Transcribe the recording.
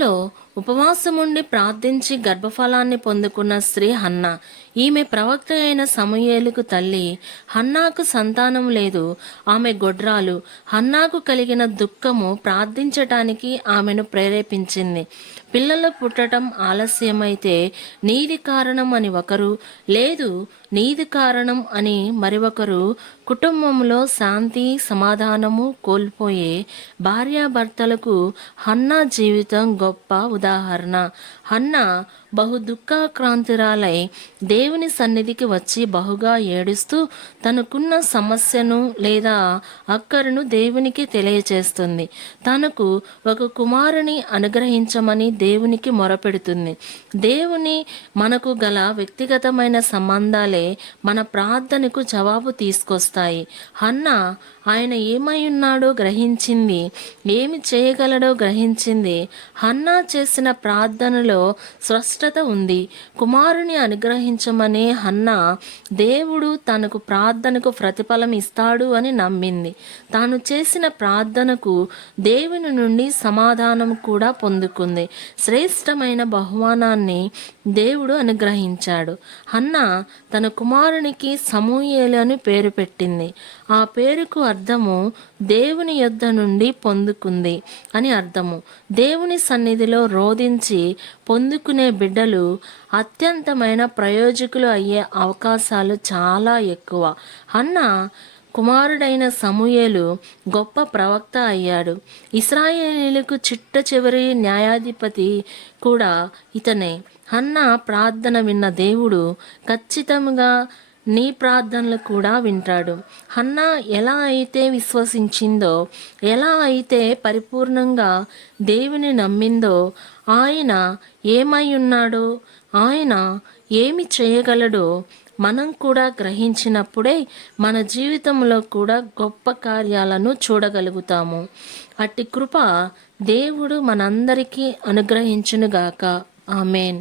వారిలో ఉపవాసముండి ప్రార్థించి గర్భఫలాన్ని పొందుకున్న స్త్రీ హన్నా. ఈమె ప్రవక్త అయిన సమూయేలుకు తల్లి. హన్నాకు సంతానం లేదు, ఆమె గొడ్రాలు. హన్నాకు కలిగిన దుఃఖము ప్రార్థించటానికి ఆమెను ప్రేరేపించింది. పిల్లలు పుట్టడం ఆలస్యమైతే నీది కారణం అని ఒకరు, లేదు నీది కారణం అని మరొకరు కుటుంబంలో శాంతి సమాధానము కోల్పోయే భార్యాభర్తలకు హన్నా జీవితం గొప్ప ఉదాహరణ. హన్నా బహు దుఃఖాక్రాంతురాలై దేవుని సన్నిధికి వచ్చి బహుగా ఏడుస్తూ తనకున్న సమస్యను లేదా అక్కరను దేవునికి తెలియచేస్తుంది. తనకు ఒక కుమారుని అనుగ్రహించమని దేవునికి మొరపెడుతుంది. దేవుని మనకు గల వ్యక్తిగతమైన సంబంధాలే మన ప్రార్థనకు జవాబు తీసుకొస్తాయి. హన్నా ఆయన ఏమై ఉన్నాడో గ్రహించింది, ఏమి చేయగలడో గ్రహించింది. హన్నా చేసిన ప్రార్థనలో స్పష్టత ఉంది. కుమారుని అనుగ్రహించమని హన్నా దేవుడు తనకు ప్రార్థనకు ప్రతిఫలం ఇస్తాడు అని నమ్మింది. తాను చేసిన ప్రార్థనకు దేవుని నుండి సమాధానం కూడా పొందుకుంది. శ్రేష్టమైన బహుమానాన్ని దేవుడు అనుగ్రహించాడు. హన్నా తన కుమారునికి సమూయేలు అని పేరు పెట్టింది. ఆ పేరుకు అర్థము దేవుని యొద్ద నుండి పొందుకుంది అని అర్థము. దేవుని సన్నిధిలో రోధించి పొందుకునే బిడ్డలు అత్యంతమైన ప్రయోజకులు అయ్యే అవకాశాలు చాలా ఎక్కువ. హన్నా కుమారుడైన సమూయేలు గొప్ప ప్రవక్త అయ్యాడు. ఇశ్రాయేలీయులకు చిట్ట చివరి న్యాయాధిపతి కూడా ఇతనే. హన్నా ప్రార్థన విన్న దేవుడు ఖచ్చితంగా నీ ప్రార్థనలు కూడా వింటాడు. హన్నా ఎలా అయితే విశ్వసించిందో, ఎలా అయితే పరిపూర్ణంగా దేవుని నమ్మిందో, ఆయన ఏమై ఉన్నాడో, ఆయన ఏమి చేయగలడో మనం కూడా గ్రహించినప్పుడే మన జీవితంలో కూడా గొప్ప కార్యాలను చూడగలుగుతాము. అట్టి కృప దేవుడు మనందరికీ అనుగ్రహించునుగాక. ఆమెన్.